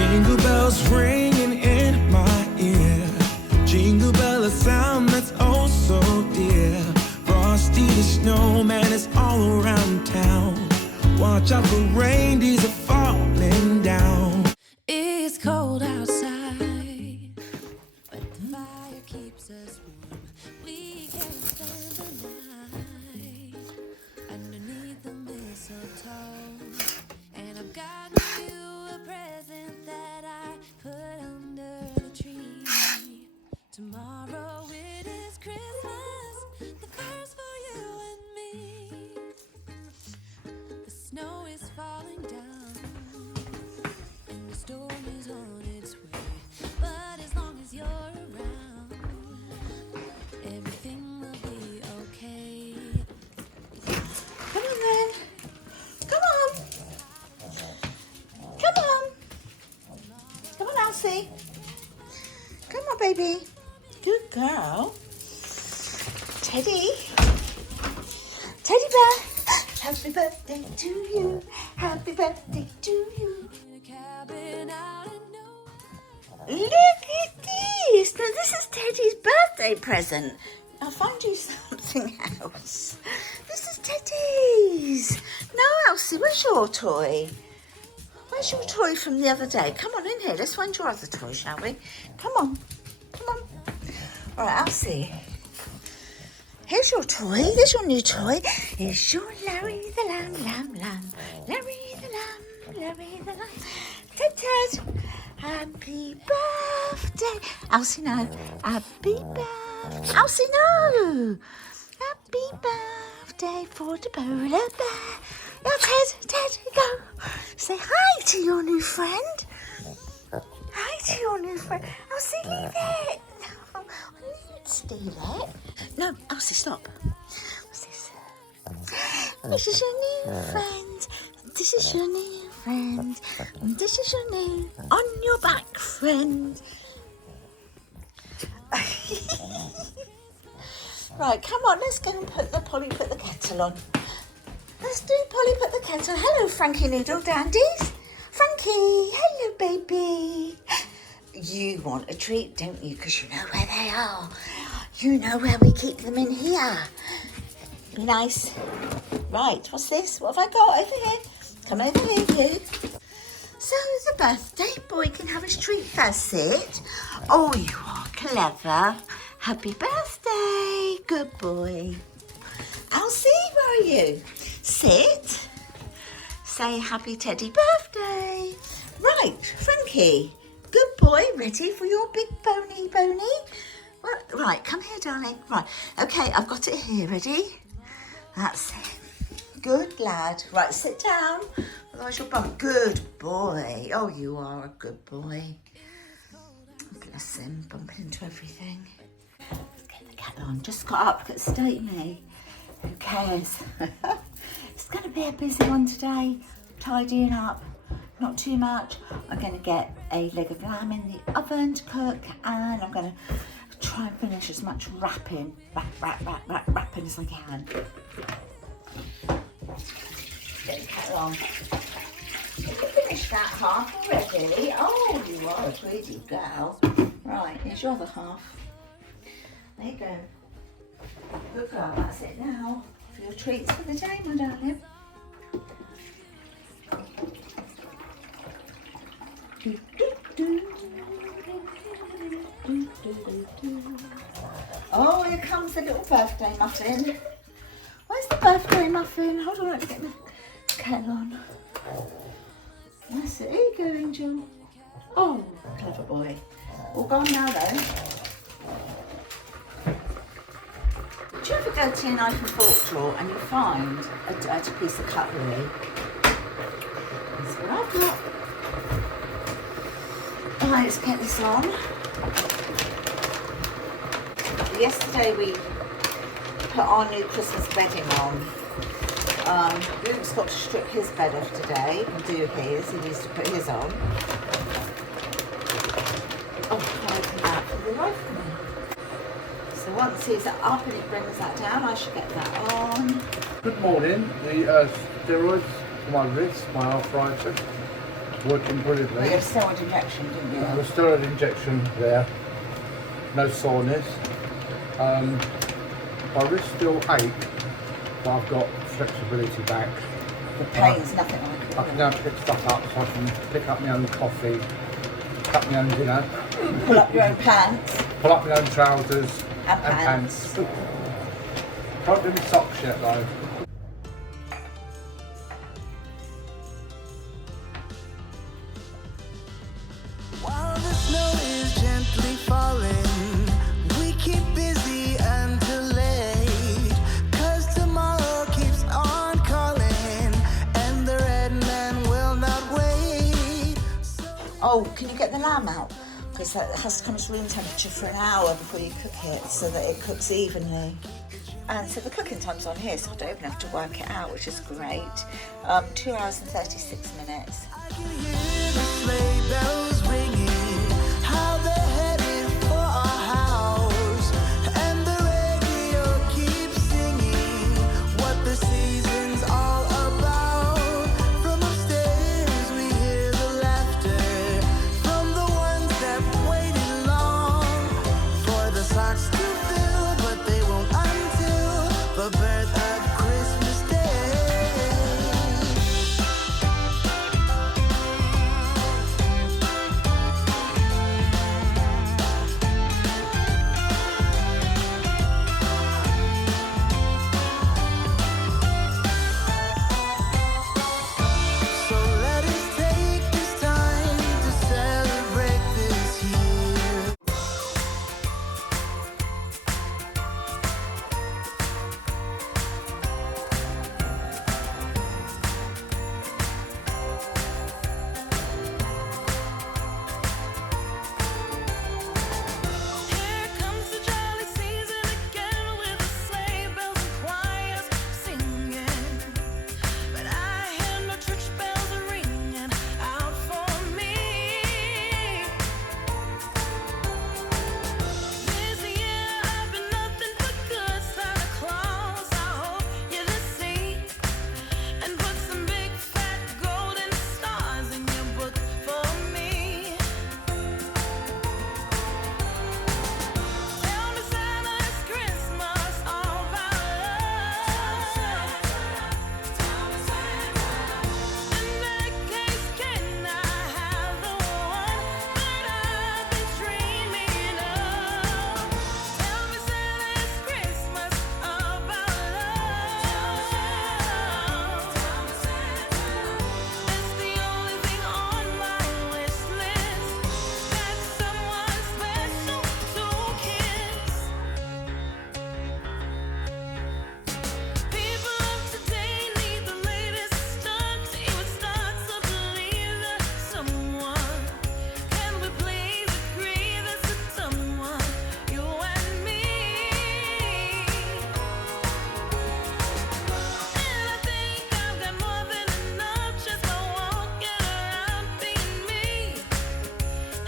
Jingle bells ringing in my ear. Jingle bell, a sound that's oh so dear. Frosty the snowman is all around town. Watch out for reindeers are falling down. It's cold outside, but the fire keeps us warm. We can spend the night underneath the mistletoe. And I've got you a present that I put under the tree. Tomorrow it is Christmas, the first for you and me. The snow is falling down, and the storm is on its way. But as long as you're around, everything will be okay. Come on then. Come on. Come on. Come on, Elsie. Come on, baby. Good girl. Teddy. Teddy bear. Happy birthday to you. Happy birthday to you. Look at this. Now, this is Teddy's birthday present. I'll find you something else. This is Teddy's. No, Elsie, where's your toy? Where's your toy from the other day? Come on in here. Let's find your other toy, shall we? Come on. Come on. All right, Elsie. Here's your toy. There's your new toy. Here's your Larry the Lamb, Lamb, Lamb. Larry the Lamb, Larry the Lamb. Ted, Ted. Happy birthday. Elsie, no. Happy birthday. Elsie, no. Happy birthday for the polar bear. Now, Ted, go. Say hi to your new friend. Hi to your new friend. Elsie, leave it. No, you'd steal it. No, Elsie, stop. What's this? This is your new friend. This is your new friend. This is your new on your back friend. Right, come on, let's go and put the kettle on. Let's do Polly put the kettle. Hello, Frankie Noodle Dandies. Frankie, hello, baby. You want a treat, don't you? Because you know where they are. You know where we keep them in here. Be nice. Right, what's this? What have I got over here? Come over here, you. So the birthday boy can have his treat first. Sit. Oh, you are clever. Happy birthday. Good boy. Elsie, where are you? Sit. Say happy Teddy birthday. Right, Frankie. Good boy. Ready for your big pony? Right, come here, darling. Right, okay, I've got it here. Ready? That's it. Good lad. Right, sit down. Otherwise you'll bump. Good boy. Oh, you are a good boy. Bless him, bumping into everything. Let's get the kettle on. Just got up, got to stay me. Who cares? It's going to be a busy one today. Tidying up, not too much. I'm going to get a leg of lamb in the oven to cook, and I'm going to try and finish as much wrapping as I can. Get the kettle on. You can finish that half already. Oh, you are a greedy girl. Right, here's your other half. There you go. Good girl, that's it now. For your treats for the day, my darling. Oh, here comes the little birthday muffin. Where's the birthday muffin? Hold on, let me get my kettle on. That's it. Here you go, Angel. Oh, clever boy. All gone now, though. Do you ever go to your knife and fork drawer and you find a dirty piece of cutlery? That's what I've got. Right, let's get this on. Yesterday we put our new Christmas bedding on. Luke's got to strip his bed off today and do his. He needs to put his on. Oh, can I open that for the life of me? So once he's up and he brings that down, I should get that on. Good morning. The steroids for my wrist, my arthritis. working brilliantly. You had a steroid injection, didn't you? I have a steroid injection there, no soreness. My wrist still ache, but I've got flexibility back. The pain's nothing like it. I can now pick stuff up, so I can pick up my own coffee, cut my own dinner, Pull up your own pants. pull up my own trousers And pants. Can't do my socks yet though. While the snow is gently falling, we keep busy until late. 'Cause tomorrow keeps on calling, and the red man will not wait. Oh, can you get the lamb out? Because that has to come to room temperature for an hour before you cook it, so that it cooks evenly. And so the cooking time's on here, so I don't even have to work it out, which is great. 2 hours and 36 minutes. I can hear the sleigh bells ringing, how they're headed for our house, and the radio keeps singing what the season's all about. From upstairs we hear the laughter from the ones that waited long for the socks to fill, but they won't until the birth of Christmas Day. So let us take this time to celebrate this year. Here comes the jolly season again with the sleigh bells and choirs singing. But I hear no church bells ringing out for me. This year I've been nothing but good, Santa Claus. I hope you to see and put some big fat golden stars in your book for me. Tell me, Santa, it's Christmas all about love. In that case, can I have the one that I've been dreaming of? Tell me, Santa, it's Christmas about love. It's the only thing on my wish list, that someone special to kiss. People of today need the latest stunt, even start to believe that someone. Can we please agree that's the someone, you and me? And I think I've got more than enough just by walking around being me.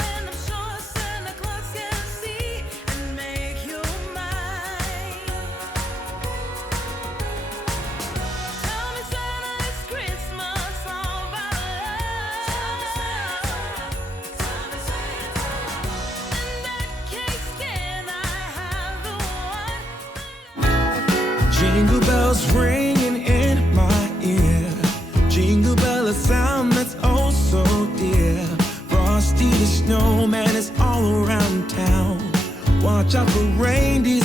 And I'm sure Santa Claus can see and make you mine. Tell me, Santa, it's Christmas all about love. In that case, can I have the one? Jingle bells ringing in my ear. Jingle bell, a sound that's oh so dear. Frosty the snowman is all around town. Watch out for reindeer